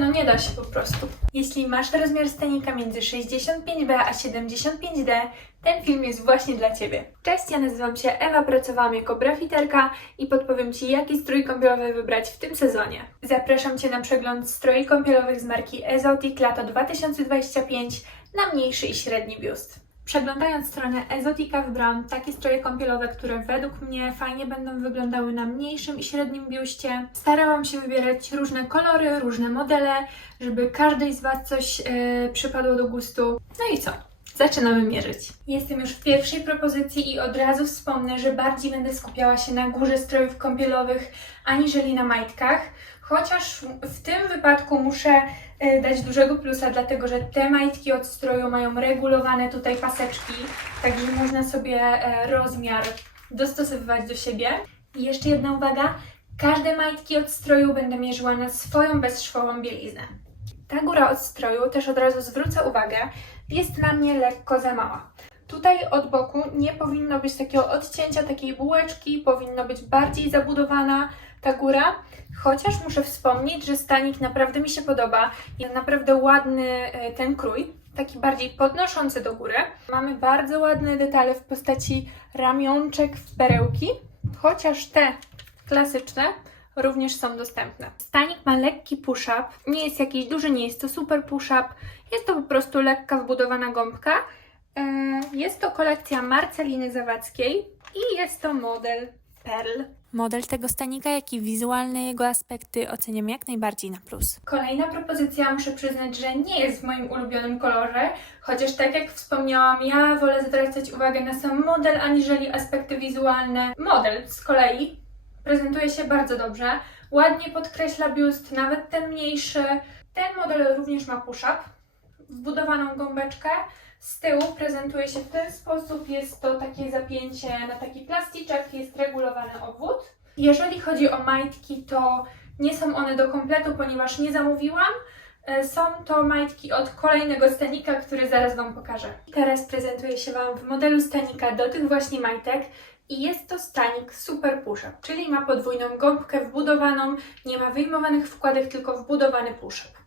No nie da się po prostu. Jeśli masz rozmiar stanika między 65B a 75D, ten film jest właśnie dla Ciebie. Cześć, ja nazywam się Ewa, pracowałam jako brafiterka i podpowiem Ci, jaki strój kąpielowy wybrać w tym sezonie. Zapraszam Cię na przegląd stroi kąpielowych z marki Exotic Lato 2025 na mniejszy i średni biust. Przeglądając stronę Exotica wybrałam takie stroje kąpielowe, które według mnie fajnie będą wyglądały na mniejszym i średnim biuście. Starałam się wybierać różne kolory, różne modele, żeby każdej z Was coś e, przypadło do gustu. No i co? Zaczynamy mierzyć. Jestem już w pierwszej propozycji i od razu wspomnę, że bardziej będę skupiała się na górze strojów kąpielowych aniżeli na majtkach. Chociaż w tym wypadku muszę e, dać dużego plusa, dlatego że te majtki od stroju mają regulowane tutaj paseczki, także można sobie e, rozmiar dostosowywać do siebie. I jeszcze jedna uwaga, każde majtki od stroju będę mierzyła na swoją bezszwową bieliznę. Ta góra od stroju, też od razu zwrócę uwagę, jest na mnie lekko za mała. Tutaj od boku nie powinno być takiego odcięcia, takiej bułeczki, powinno być bardziej zabudowana ta góra, chociaż muszę wspomnieć, że stanik naprawdę mi się podoba. Jest naprawdę ładny e, ten krój, taki bardziej podnoszący do góry. Mamy bardzo ładne detale w postaci ramionczek w perełki, chociaż te klasyczne również są dostępne. Stanik ma lekki push-up, nie jest jakiś duży, nie jest to super push-up, jest to po prostu lekka wbudowana gąbka. E, Jest to kolekcja Marceliny Zawadzkiej i jest to model Pearl. Model tego stanika, jak i wizualne jego aspekty oceniam jak najbardziej na plus. Kolejna propozycja, muszę przyznać, że nie jest w moim ulubionym kolorze, chociaż tak jak wspomniałam, ja wolę zwracać uwagę na sam model, aniżeli aspekty wizualne. Model z kolei prezentuje się bardzo dobrze, ładnie podkreśla biust, nawet ten mniejszy. Ten model również ma push-up, wbudowaną gąbeczkę. Z tyłu prezentuje się w ten sposób, jest to takie zapięcie na taki plasticzek, jest regulowany obwód. Jeżeli chodzi o majtki, to nie są one do kompletu, ponieważ nie zamówiłam. E, Są to majtki od kolejnego stanika, który zaraz Wam pokażę. Teraz prezentuję się Wam w modelu stanika do tych właśnie majtek. I jest to stanik Super Push-Up, czyli ma podwójną gąbkę wbudowaną, nie ma wyjmowanych wkładek, tylko wbudowany push-up.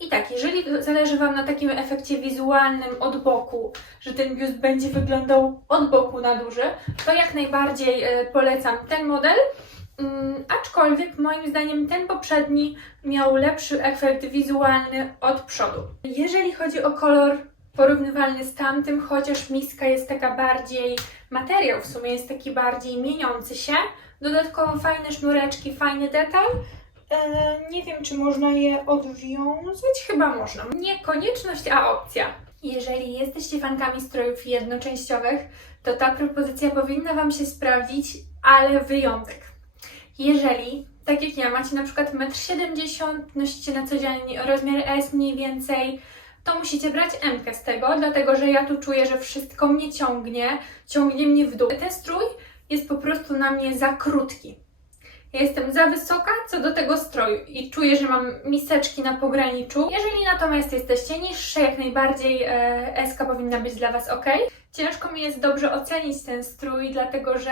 I tak, jeżeli zależy Wam na takim efekcie wizualnym od boku, że ten biust będzie wyglądał od boku na duży, to jak najbardziej e, polecam ten model. Mm, aczkolwiek moim zdaniem ten poprzedni miał lepszy efekt wizualny od przodu. Jeżeli chodzi o kolor porównywalny z tamtym, chociaż miska jest taka bardziej, materiał w sumie jest taki bardziej mieniący się. Dodatkowo fajne sznureczki, fajny detal. E, nie wiem, czy można je odwiązać. Chyba można. Nie konieczność, a opcja. Jeżeli jesteście fankami strojów jednoczęściowych, to ta propozycja powinna Wam się sprawdzić, ale wyjątek. Jeżeli, tak jak ja, macie na przykład 1,70 m, nosicie na co dzień rozmiar S mniej więcej, to musicie brać M z tego, dlatego że ja tu czuję, że wszystko mnie ciągnie, ciągnie mnie w dół. Ten strój jest po prostu na mnie za krótki. Ja jestem za wysoka co do tego stroju i czuję, że mam miseczki na pograniczu. Jeżeli natomiast jesteście niższe, jak najbardziej e, powinna być dla Was ok. Ciężko mi jest dobrze ocenić ten strój, dlatego że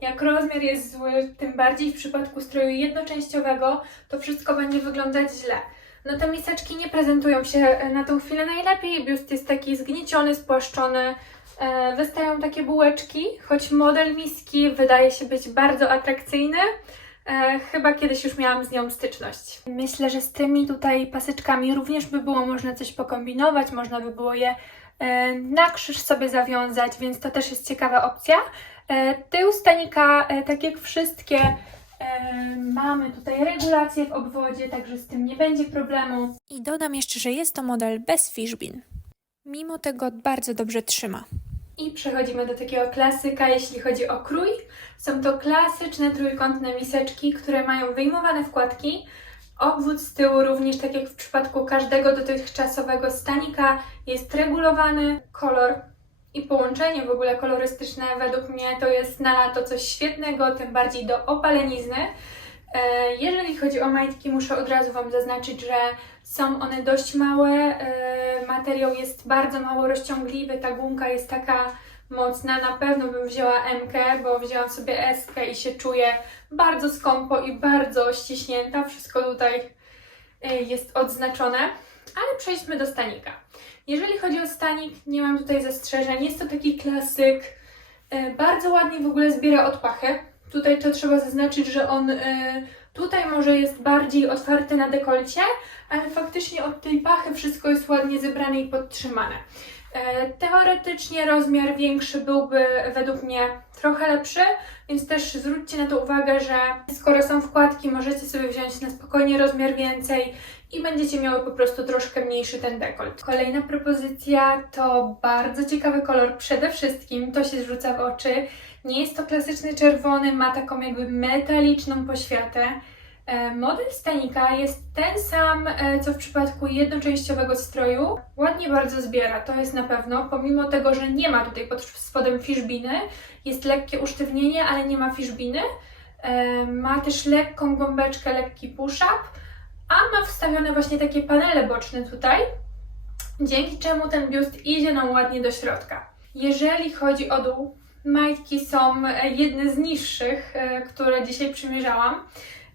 jak rozmiar jest zły, tym bardziej w przypadku stroju jednoczęściowego, to wszystko będzie wyglądać źle. No te miseczki nie prezentują się e, na tą chwilę najlepiej, biust jest taki zgnieciony, spłaszczony, e, wystają takie bułeczki, choć model miski wydaje się być bardzo atrakcyjny. E, chyba kiedyś już miałam z nią styczność. Myślę, że z tymi tutaj paseczkami również by było można coś pokombinować, można by było je e, na krzyż sobie zawiązać, więc to też jest ciekawa opcja. E, tył stanika, e, tak jak wszystkie, e, mamy tutaj regulację w obwodzie, także z tym nie będzie problemu. I dodam jeszcze, że jest to model bez fishbin. Mimo tego bardzo dobrze trzyma. I przechodzimy do takiego klasyka, jeśli chodzi o krój. Są to klasyczne trójkątne miseczki, które mają wyjmowane wkładki. Obwód z tyłu również, tak jak w przypadku każdego dotychczasowego stanika, jest regulowany. Kolor i połączenie w ogóle kolorystyczne według mnie to jest na lato coś świetnego, tym bardziej do opalenizny. E, Jeżeli chodzi o majtki, muszę od razu Wam zaznaczyć, że są one dość małe. e, Materiał jest bardzo mało rozciągliwy, ta gumka jest taka mocna. Na pewno bym wzięła M, bo wzięłam sobie S i się czuję bardzo skąpo i bardzo ściśnięta. Wszystko tutaj y, jest odznaczone. Ale przejdźmy do stanika. Jeżeli chodzi o stanik, nie mam tutaj zastrzeżeń. Jest to taki klasyk. Bardzo ładnie w ogóle zbiera odpachy. Tutaj to trzeba zaznaczyć, że on y, tutaj może jest bardziej otwarty na dekolcie, ale faktycznie od tej pachy wszystko jest ładnie zebrane i podtrzymane. E, Teoretycznie rozmiar większy byłby według mnie trochę lepszy, więc też zwróćcie na to uwagę, że skoro są wkładki, możecie sobie wziąć na spokojnie rozmiar więcej i będziecie miały po prostu troszkę mniejszy ten dekolt. Kolejna propozycja to bardzo ciekawy kolor przede wszystkim, to się rzuca w oczy. Nie jest to klasyczny czerwony, ma taką jakby metaliczną poświatę. E, Model stanika jest ten sam, e, co w przypadku jednoczęściowego stroju. Ładnie bardzo zbiera, to jest na pewno, pomimo tego, że nie ma tutaj pod spodem fiszbiny. Jest lekkie usztywnienie, ale nie ma fiszbiny. E, Ma też lekką gąbeczkę, lekki push-up, a ma wstawione właśnie takie panele boczne tutaj, dzięki czemu ten biust idzie nam ładnie do środka. Jeżeli chodzi o dół, majtki są jedne z niższych, które dzisiaj przymierzałam.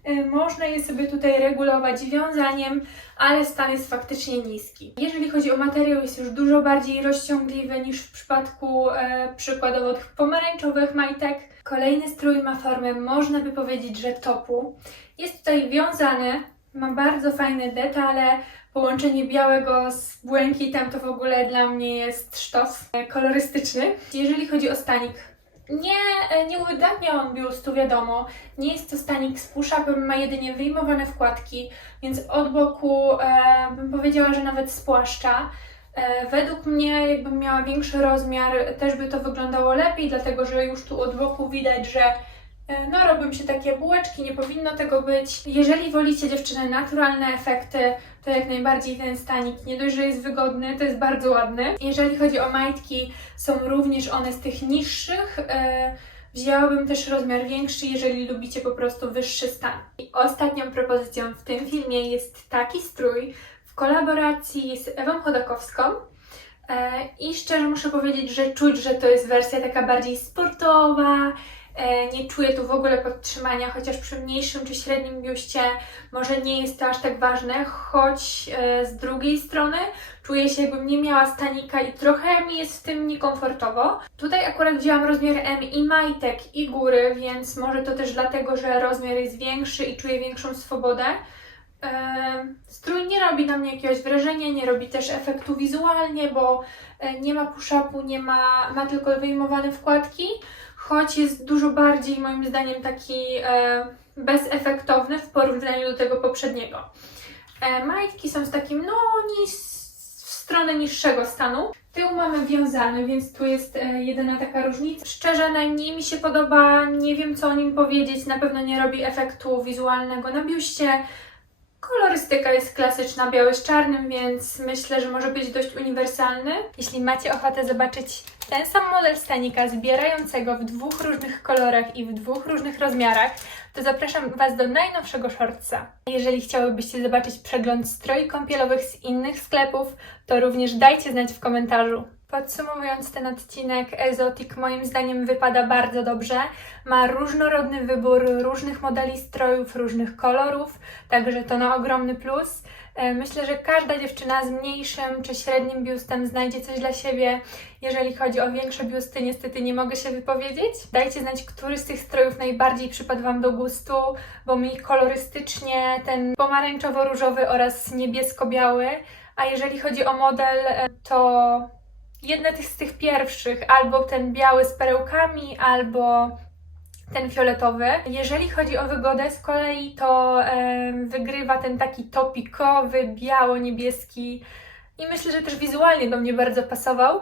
E, Można je sobie tutaj regulować wiązaniem, ale stan jest faktycznie niski. Jeżeli chodzi o materiał, jest już dużo bardziej rozciągliwy niż w przypadku e, przykładowo tych pomarańczowych majtek. Kolejny strój ma formę, można by powiedzieć, że topu. Jest tutaj wiązany, ma bardzo fajne detale. Połączenie białego z błękitem to w ogóle dla mnie jest sztos e, kolorystyczny. Jeżeli chodzi o stanik, nie, e, nie uwydatnia on biustu, wiadomo. Nie jest to stanik z push-upem, ma jedynie wyjmowane wkładki, więc od boku e, bym powiedziała, że nawet spłaszcza. E, według mnie, jakbym miała większy rozmiar, też by to wyglądało lepiej, dlatego że już tu od boku widać, że e, no robią się takie bułeczki, nie powinno tego być. Jeżeli wolicie dziewczyny naturalne efekty, to jak najbardziej ten stanik nie dość, że jest wygodny, to jest bardzo ładny. Jeżeli chodzi o majtki, są również one z tych niższych. E, Wzięłabym też rozmiar większy, jeżeli lubicie po prostu wyższy stan. I ostatnią propozycją w tym filmie jest taki strój w kolaboracji z Ewą Chodakowską. E, I szczerze muszę powiedzieć, że czuć, że to jest wersja taka bardziej sportowa. E, Nie czuję tu w ogóle podtrzymania, chociaż przy mniejszym czy średnim biuście może nie jest to aż tak ważne, choć e, z drugiej strony czuję się jakbym nie miała stanika i trochę mi jest w tym niekomfortowo. Tutaj akurat wzięłam rozmiar M i majtek i góry, więc może to też dlatego, że rozmiar jest większy i czuję większą swobodę. Em, Strój nie robi na mnie jakiegoś wrażenia, nie robi też efektu wizualnie, bo e, nie ma push-upu, nie ma, ma tylko wyjmowane wkładki, choć jest dużo bardziej moim zdaniem taki e, bezefektowny w porównaniu do tego poprzedniego. E, majtki są z takim, no, nis, w stronę niższego stanu. Tył mamy wiązany, więc tu jest e, jedyna taka różnica. Szczerze, najmniej mi się podoba, nie wiem co o nim powiedzieć, na pewno nie robi efektu wizualnego na biuście. Kolorystyka jest klasyczna, biały z czarnym, więc myślę, że może być dość uniwersalny. Jeśli macie ochotę zobaczyć ten sam model stanika zbierającego w dwóch różnych kolorach i w dwóch różnych rozmiarach, to zapraszam Was do najnowszego shortsa. Jeżeli chciałybyście zobaczyć przegląd stroi kąpielowych z innych sklepów, to również dajcie znać w komentarzu. Podsumowując ten odcinek, Ezotic moim zdaniem wypada bardzo dobrze. Ma różnorodny wybór różnych modeli strojów, różnych kolorów, także to na ogromny plus. E, Myślę, że każda dziewczyna z mniejszym czy średnim biustem znajdzie coś dla siebie. Jeżeli chodzi o większe biusty, niestety nie mogę się wypowiedzieć. Dajcie znać, który z tych strojów najbardziej przypadł Wam do gustu, bo mi kolorystycznie ten pomarańczowo-różowy oraz niebiesko-biały. A jeżeli chodzi o model, e, to jedne z tych pierwszych, albo ten biały z perełkami, albo ten fioletowy. Jeżeli chodzi o wygodę z kolei, to em, wygrywa ten taki topikowy, biało-niebieski i myślę, że też wizualnie do mnie bardzo pasował.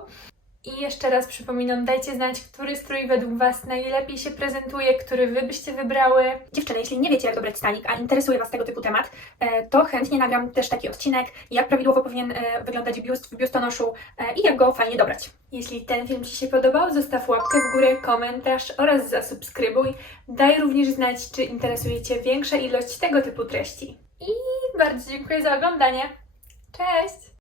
I jeszcze raz przypominam, dajcie znać, który strój według Was najlepiej się prezentuje, który Wy byście wybrały. Dziewczyny, jeśli nie wiecie, jak dobrać stanik, a interesuje Was tego typu temat, e, to chętnie nagram też taki odcinek, jak prawidłowo powinien e, wyglądać biust w biustonoszu e, i jak go fajnie dobrać. Jeśli ten film Ci się podobał, zostaw łapkę w górę, komentarz oraz zasubskrybuj. Daj również znać, czy interesuje Cię większa ilość tego typu treści. I bardzo dziękuję za oglądanie. Cześć!